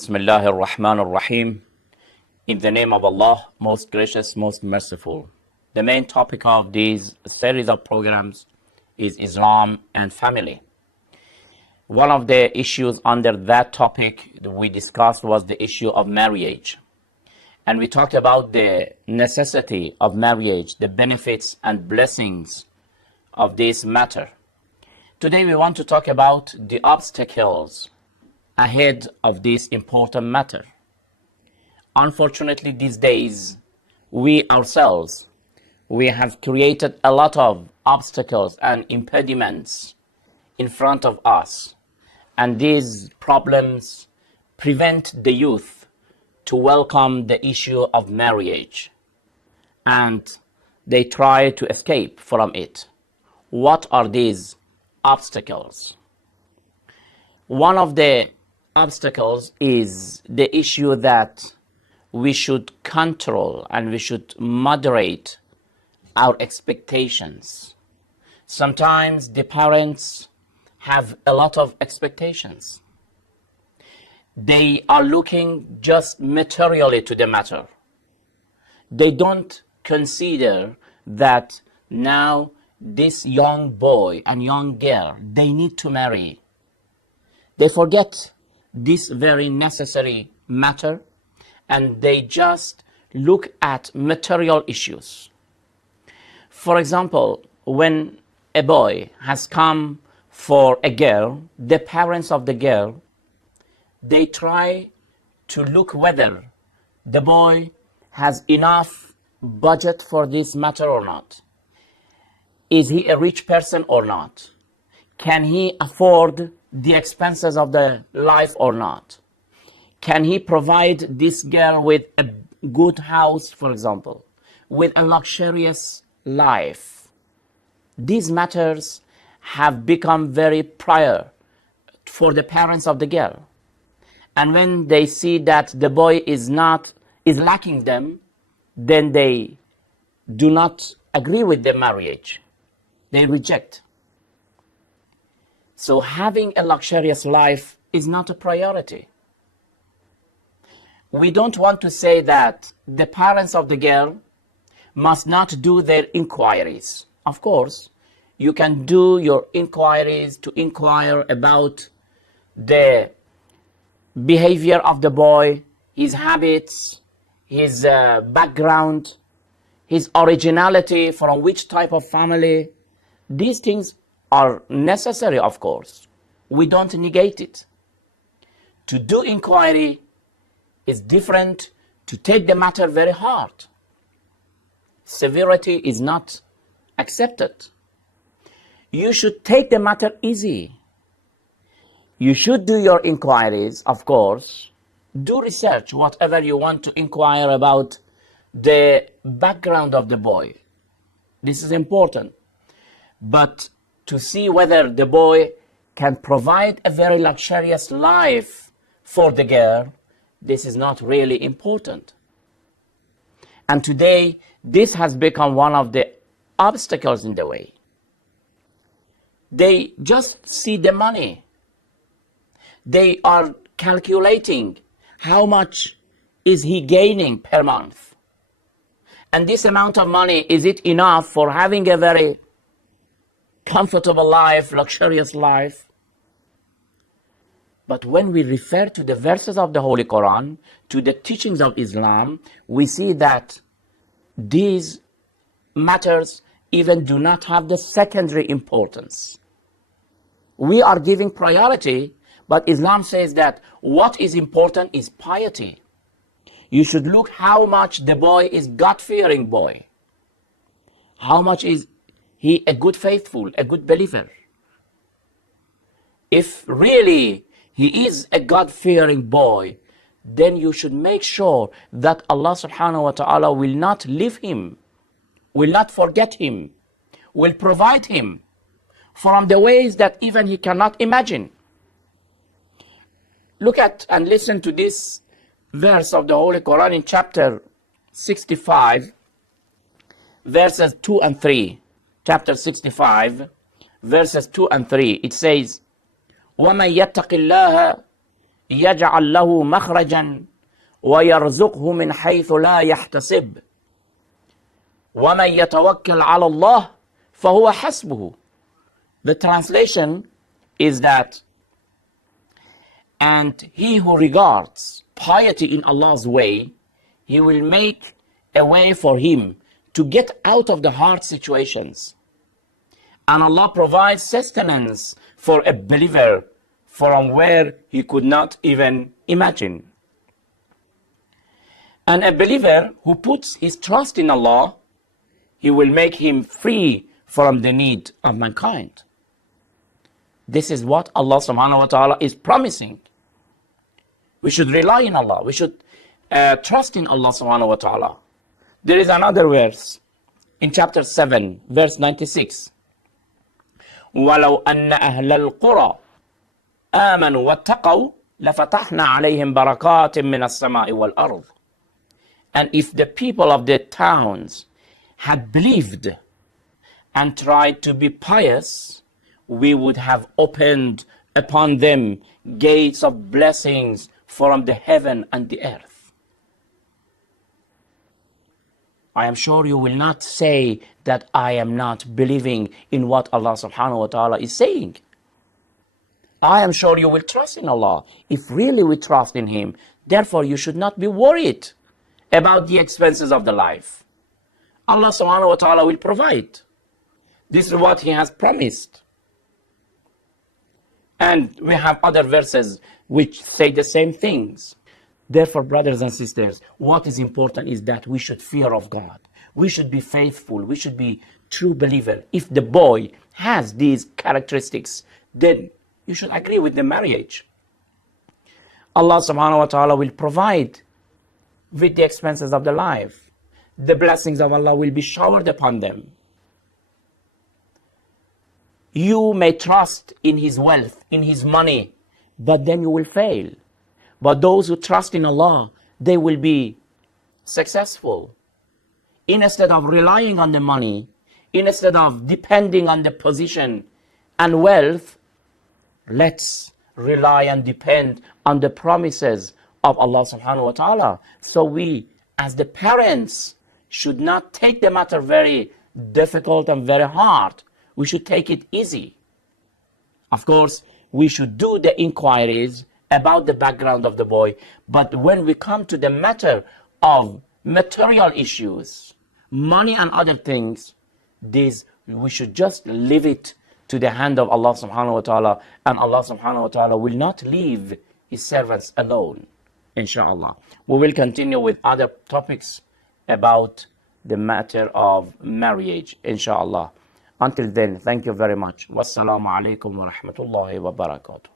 Bismillah ar-Rahman ar-Rahim. In the name of Allah, most gracious, most merciful. The main topic of this series of programs is Islam and family. One of the issues under that topic that we discussed was the issue of marriage. And we talked about the necessity of marriage, the benefits and blessings of this matter. Today we want to talk about the obstacles ahead of this important matter. Unfortunately, these days, we ourselves, we have created a lot of obstacles and impediments in front of us. And these problems prevent the youth to welcome the issue of marriage. And they try to escape from it. What are these obstacles? One of the obstacles is the issue that we should control and we should moderate our expectations. Sometimes the parents have a lot of expectations. They are looking just materially to the matter. They don't consider that now this young boy and young girl, they need to marry. They forget this very necessary matter and they just look at material issues. For example, when a boy has come for a girl, the parents of the girl, they try to look whether the boy has enough budget for this matter or not. Is he a rich person or not? Can he afford the expenses of the life or not? Can he provide this girl with a good house, for example, with a luxurious life? These matters have become very prior for the parents of the girl. And when they see that the boy is lacking them, then they do not agree with the marriage. They reject. So having a luxurious life is not a priority. We don't want to say that the parents of the girl must not do their inquiries. Of course, you can do your inquiries to inquire about the behavior of the boy, his habits, his background, his originality, from which type of family. These things are necessary, of course. We don't negate it. To do inquiry is different to take the matter very hard. Severity is not accepted. You should take the matter easy. You should do your inquiries, of course. Do research, whatever you want to inquire about the background of the boy. This is important. But to see whether the boy can provide a very luxurious life for the girl, this is not really important. And today, this has become one of the obstacles in the way. They just see the money. They are calculating how much is he gaining per month. And this amount of money, is it enough for having a very comfortable life, luxurious life? But when we refer to the verses of the Holy Quran, to the teachings of Islam, we see that these matters even do not have the secondary importance. We are giving priority, but Islam says that what is important is piety. You should look how much the boy is God-fearing boy. How much is he a good faithful, a good believer? If really he is a God-fearing boy, then you should make sure that Allah subhanahu wa ta'ala will not leave him, will not forget him, will provide him from the ways that even he cannot imagine. Look at and listen to this verse of the Holy Quran in chapter 65, verses 2 and 3. Chapter 65, verses 2 and 3. It says, وَمَنْ يَتَّقِ اللَّهَ يجعل له مخرجا ويرزقه من حيث لا يحتسب ومن يتوكل على الله فهو حسبه. The translation is that, and he who regards piety in Allah's way, he will make a way for him to get out of the hard situations. And Allah provides sustenance for a believer from where he could not even imagine. And a believer who puts his trust in Allah, He will make him free from the need of mankind. This is what Allah subhanahu wa ta'ala is promising. We should rely on Allah. We should trust in Allah subhanahu wa ta'ala. There is another verse in chapter 7, verse 96. وَلَوْ أَنَّ أَهْلَ الْقُرَى آمَنُوا وَاتَّقَوْا لَفَتَحْنَا عَلَيْهِمْ بَرَكَاتٍ مِّنَ السَّمَاءِ وَالْأَرْضِ. And if the people of the towns had believed and tried to be pious, we would have opened upon them gates of blessings from the heaven and the earth. I am sure you will not say that I am not believing in what Allah subhanahu wa ta'ala is saying. I am sure you will trust in Allah if really we trust in Him. Therefore, you should not be worried about the expenses of the life. Allah subhanahu wa ta'ala will provide. This is what He has promised. And we have other verses which say the same things. Therefore, brothers and sisters, what is important is that we should fear of God. We should be faithful. We should be true believer. If the boy has these characteristics, then you should agree with the marriage. Allah subhanahu wa ta'ala will provide with the expenses of the life. The blessings of Allah will be showered upon them. You may trust in His wealth, in His money, but then you will fail. But those who trust in Allah, they will be successful. Instead of relying on the money, instead of depending on the position and wealth, let's rely and depend on the promises of Allah subhanahu wa ta'ala. So we, as the parents, should not take the matter very difficult and very hard. We should take it easy. Of course, we should do the inquiries about the background of the boy. But when we come to the matter of material issues, money and other things, this we should just leave it to the hand of Allah subhanahu wa ta'ala. And Allah subhanahu wa ta'ala will not leave His servants alone, inshallah. We will continue with other topics about the matter of marriage, inshallah. Until then, thank you very much. Wassalamu alaikum wa rahmatullahi wa barakatuh.